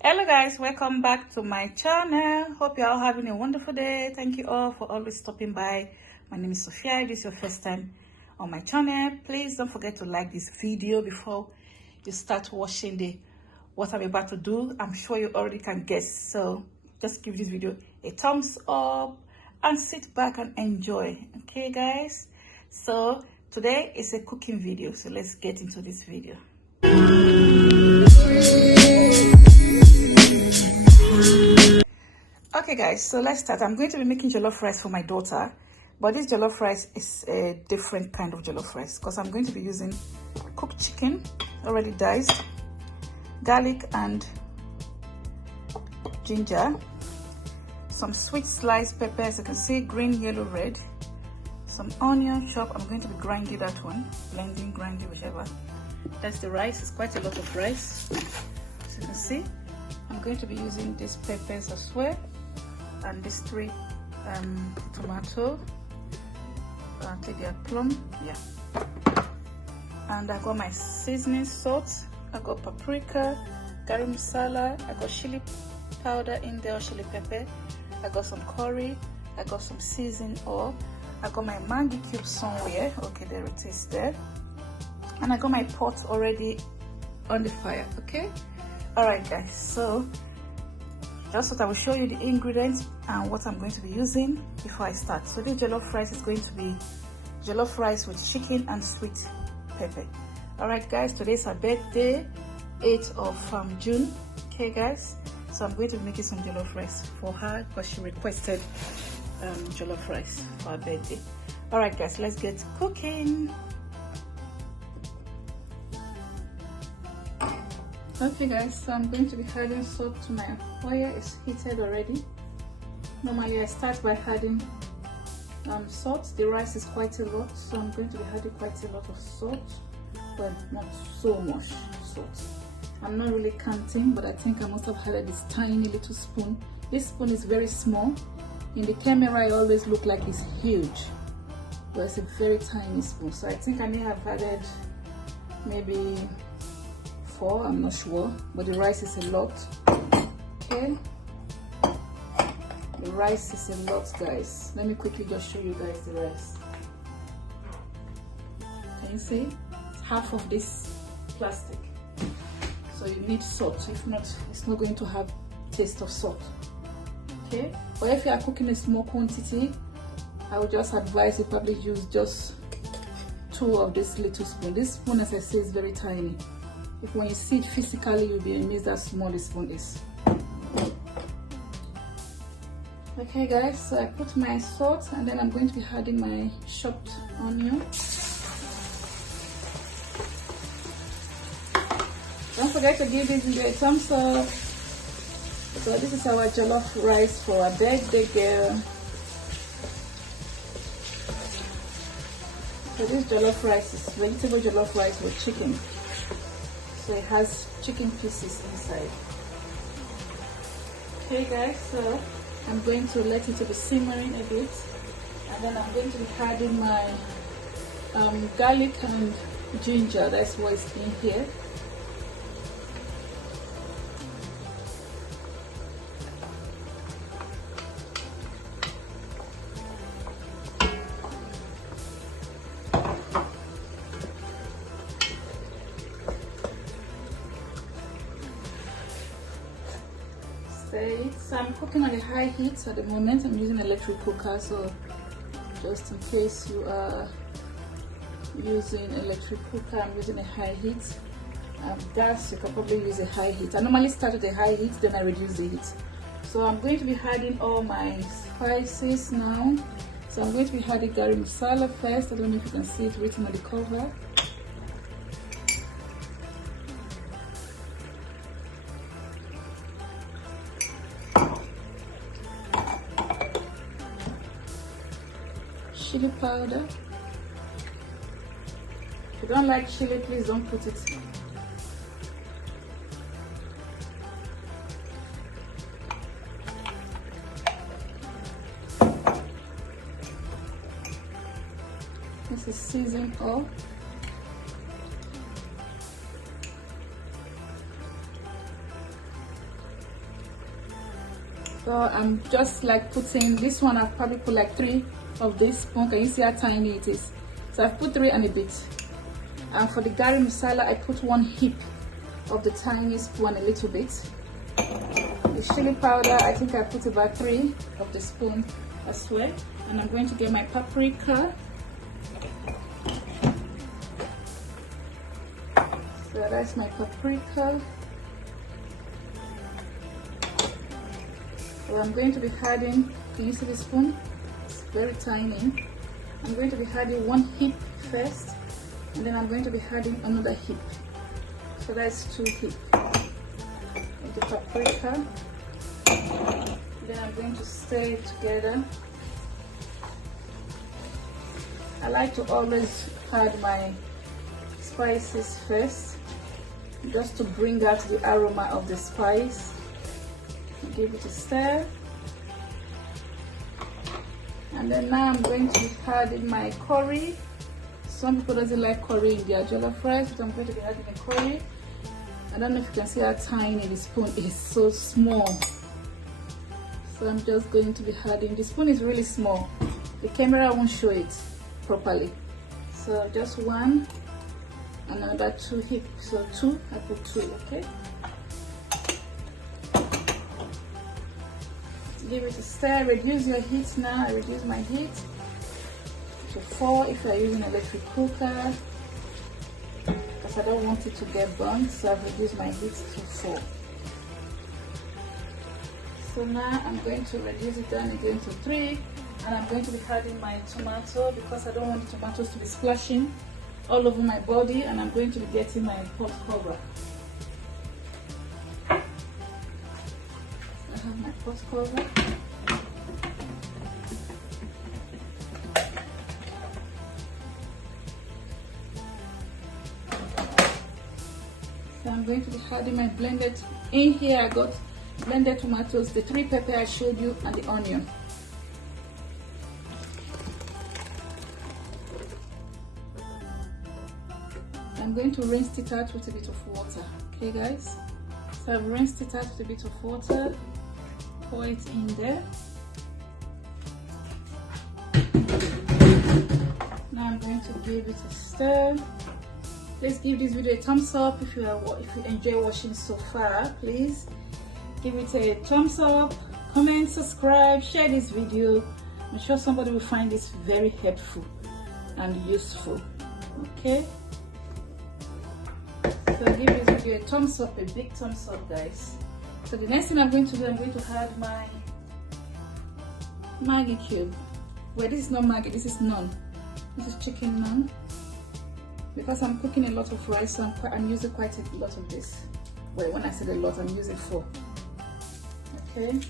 Hello guys, welcome back to my channel. Hope you're all having a wonderful day. Thank you all for always stopping by. My name is Sophia. If this is your first time on my channel, please don't forget to like this video before you start watching what I'm about to do. I'm sure you already can guess, so just give this video a thumbs up and sit back and enjoy. Okay guys, so today is a cooking video, so let's get into this video. Okay guys, so let's start. I'm going to be making jollof rice for my daughter, but this jollof rice is a different kind of jollof rice because I'm going to be using cooked chicken already diced, garlic and ginger, some sweet sliced peppers, you can see green, yellow, red, some onion chop. I'm going to be grinding that one, blending, grinding, whichever. That's the rice. It's quite a lot of rice, as you can see. I'm going to be using these peppers as well, and these three tomato. I'll take their plum, yeah. And I got my seasoning salt. I got paprika, garam masala. I got chili powder in there, chili pepper. I got some curry. I got some seasoned oil. I got my Maggi cube somewhere. Okay, there it is there. And I got my pot already on the fire. Okay. Alright guys, so just what I will show you the ingredients and what I'm going to be using before I start. So this jollof rice is going to be jollof rice with chicken and sweet pepper. Alright guys, today's her birthday, 8th of June. Okay guys, so I'm going to be making some jollof rice for her because she requested jollof rice for her birthday. Alright guys, let's get cooking. Okay guys, so I'm going to be adding salt to my oil. It's heated already. Normally I start by adding salt. The rice is quite a lot, so I'm going to be adding quite a lot of salt, but not so much salt. I'm not really counting, but I think I must have added this tiny little spoon. This spoon is very small. In the camera it always looks like it's huge, but it's a very tiny spoon. So I think I may have added maybe 4, I'm not sure, but the rice is a lot. Okay, the rice is a lot guys. Let me quickly just show you guys the rice. Can you see? It's half of this plastic, so you need salt. If not, it's not going to have taste of salt. Okay, but if you are cooking a small quantity, I would just advise you probably use just 2 of this little spoon. This spoon, as I say, is very tiny. If when you see it physically, you'll be amazed how small this spoon is. Okay guys, so I put my salt and then I'm going to be adding my chopped onion. Don't forget to give this video a thumbs up. So this is our jollof rice for our birthday girl. So this jollof rice is vegetable jollof rice with chicken. So it has chicken pieces inside. Okay guys, so I'm going to let it be simmering a bit, and then I'm going to be adding my garlic and ginger. That's what's in here. So I'm cooking on a high heat at the moment. I'm using an electric cooker, so just in case you are using electric cooker, I'm using a high heat. Gas, you can probably use a high heat. I normally start with a high heat, then I reduce the heat. So I'm going to be adding all my spices now. So I'm going to be adding garam masala first. I don't know if you can see it written on the cover. Chili powder. If you don't like chili, please don't put it. This is seasoned oil. So I'm just like putting this one. I've probably put like 3 of this spoon. Can you see how tiny it is? So I've put 3 and a bit. And for the garam masala, I put 1 heap of the tiny spoon, a little bit. The chili powder, I think I put about 3 of the spoon as well. And I'm going to get my paprika. So that's my paprika. So I'm going to be adding, can you see the spoon? It's very tiny. I'm going to be adding 1 heap first, and then I'm going to be adding another heap. So that's 2 heaps of the paprika. Then I'm going to stir it together. I like to always add my spices first, just to bring out the aroma of the spice. Give it a stir. And then now I'm going to be adding my curry. Some people doesn't like curry in their jollof rice, but I'm going to be adding the curry. I don't know if you can see how tiny the spoon is, so small. So I'm just going to be adding, the spoon is really small. The camera won't show it properly. So just 1 and another 2 heaps. So 2, I put 2, okay? Give it a stir, reduce your heat now. I reduce my heat to 4 if you're using an electric cooker, because I don't want it to get burnt, so I've reduced my heat to 4. So now I'm going to reduce it down again to 3, and I'm going to be adding my tomato because I don't want the tomatoes to be splashing all over my body, and I'm going to be getting my pot cover. I have my pot cover. So I'm going to be adding my blended, in here I got blended tomatoes, the 3 pepper I showed you, and the onion. I'm going to rinse it out with a bit of water, okay guys? So I've rinsed it out with a bit of water, pour it in there. Now I'm going to give it a stir. Please give this video a thumbs up if you enjoy watching so far. Please give it a thumbs up, comment, subscribe, share this video. I'm sure somebody will find this very helpful and useful. Okay, so give this video a thumbs up, a big thumbs up guys. So the next thing I'm going to do, I'm going to add my Maggi cube. Well, this is not Maggi, this is naan. This is chicken naan. Because I'm cooking a lot of rice, so I'm using quite a lot of this. Well, when I said a lot, I'm using 4. Okay.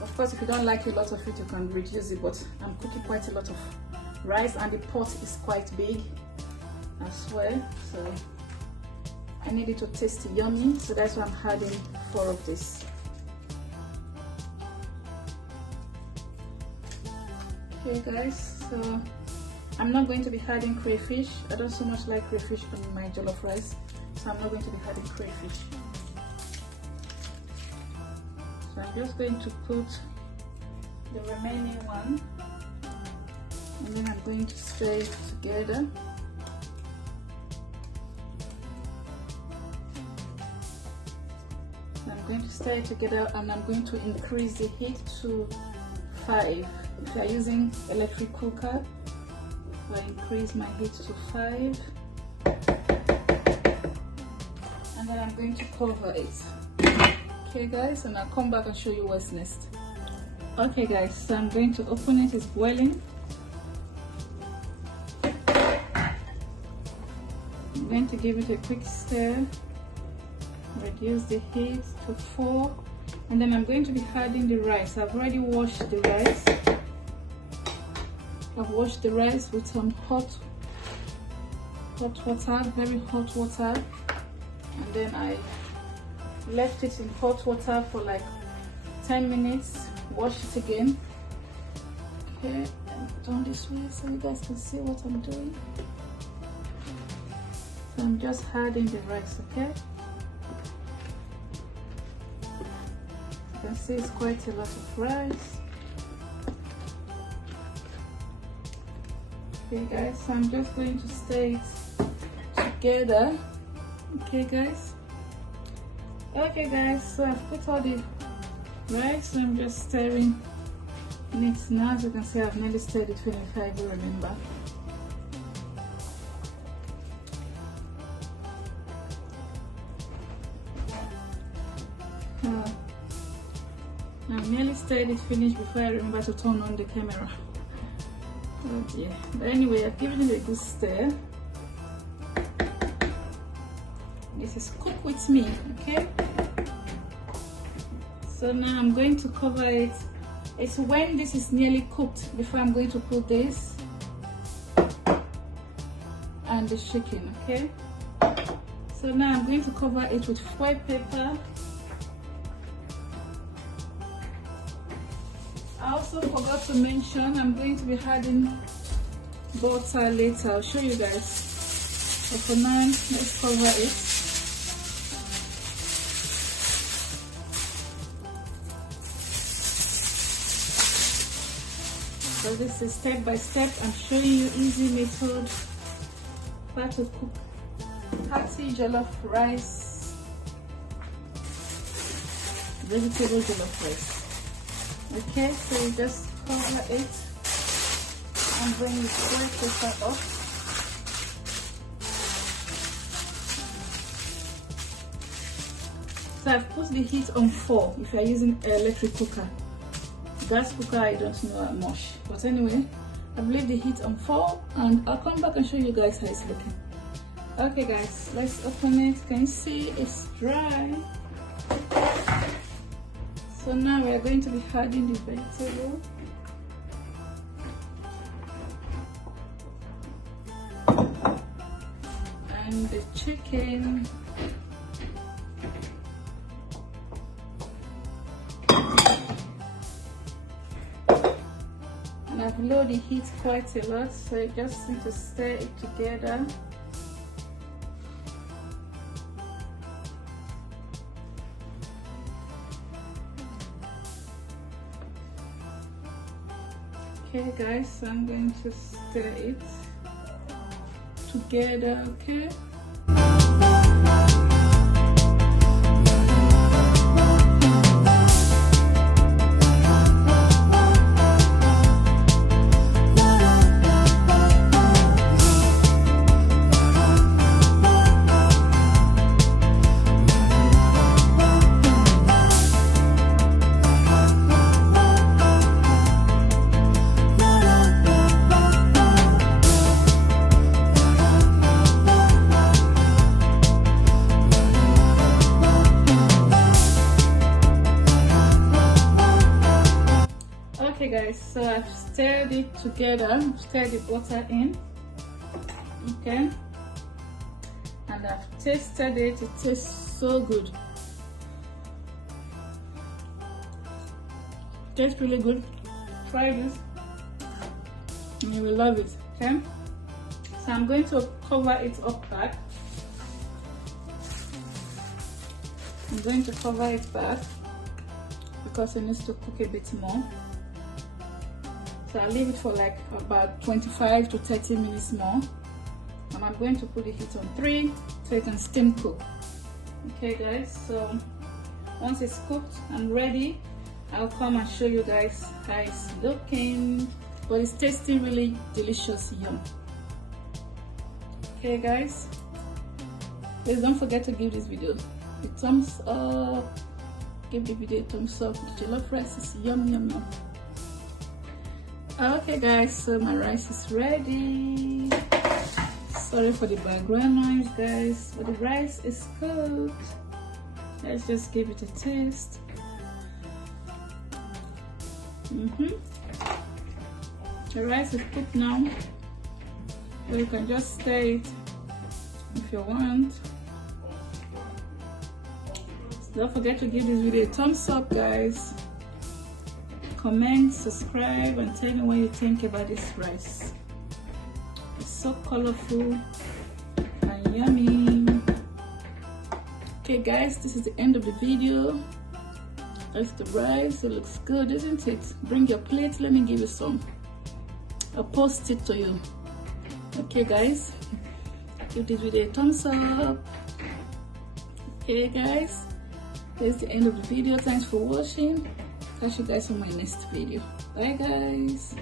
Of course, if you don't like a lot of it, you can reduce it, but I'm cooking quite a lot of rice, and the pot is quite big as well. So I need it to taste yummy, so that's why I'm adding 4 of this. Okay guys, so I'm not going to be adding crayfish. I don't so much like crayfish on my jollof rice, so I'm not going to be adding crayfish. So I'm just going to put the remaining one, and then I'm going to stir it together. I'm going to stir it together, and I'm going to increase the heat to 5. If you are using electric cooker, I increase my heat to 5, and then I'm going to cover it. Okay guys, and I'll come back and show you what's next. Okay guys, so I'm going to open it. It's boiling. I'm going to give it a quick stir, reduce the heat to 4, and then I'm going to be adding the rice. I've already washed the rice. I've washed the rice with some hot water, very hot water, and then I left it in hot water for like 10 minutes. Wash it again. Okay, and turn this way so you guys can see what I'm doing. So I'm just adding the rice, okay? You can see it's quite a lot of rice. Okay guys, so I'm just going to stir it together. Okay guys. Okay guys, so I've put all the rice, so I'm just stirring it now. As you can see, I've nearly stirred it if I will remember. I've nearly stirred it finished before I remember to turn on the camera. Oh dear. But anyway, I've given it a good stir. This is cook with me, okay? So now I'm going to cover it. It's when this is nearly cooked before I'm going to put this and the chicken, okay? So now I'm going to cover it with foil paper. I also forgot to mention I'm going to be adding butter later. I'll show you guys. So for now, let's cover it. So this is step by step. I'm showing you easy method how to cook hearty jollof rice, vegetable jollof rice. Okay, so you just cover it and bring the foil paper up. So I've put the heat on 4 if you're using an electric cooker. Gas cooker, I don't know much, but anyway, I've left the heat on 4 and I'll come back and show you guys how it's looking. Okay guys, let's open it. Can you see it's dry? So now we are going to be adding the vegetable. And the chicken. And I've lowered the heat quite a lot, so you just need to stir it together. Okay guys, so I'm going to stir it together, okay? Okay guys, so I've stirred it together, stirred the butter in, okay, and I've tasted it. It tastes so good. It tastes really good. Try this and you will love it, okay? So I'm going to cover it up back. I'm going to cover it back because it needs to cook a bit more. So I'll leave it for like about 25 to 30 minutes more. And I'm going to put the heat on 3 so it can steam cook. Okay guys, so once it's cooked and ready, I'll come and show you guys how it's looking. But it's tasting really delicious, yum. Okay guys, please don't forget to give this video a thumbs up. Give the video a thumbs up. The jollof rice is yum yum yum. Okay guys, so my rice is ready. Sorry for the background noise guys, but the rice is cooked. Let's just give it a taste. The rice is cooked now, so you can just stir it if you want. Don't forget to give this video a thumbs up guys. Comment, subscribe, and tell me what you think about this rice. It's so colorful and yummy. Okay guys, this is the end of the video. That's the rice. It looks good, isn't it? Bring your plate. Let me give you some. I'll post it to you. Okay, guys. Give this video a thumbs up. Okay, guys. That's the end of the video. Thanks for watching. Catch you guys on my next video. Bye, guys.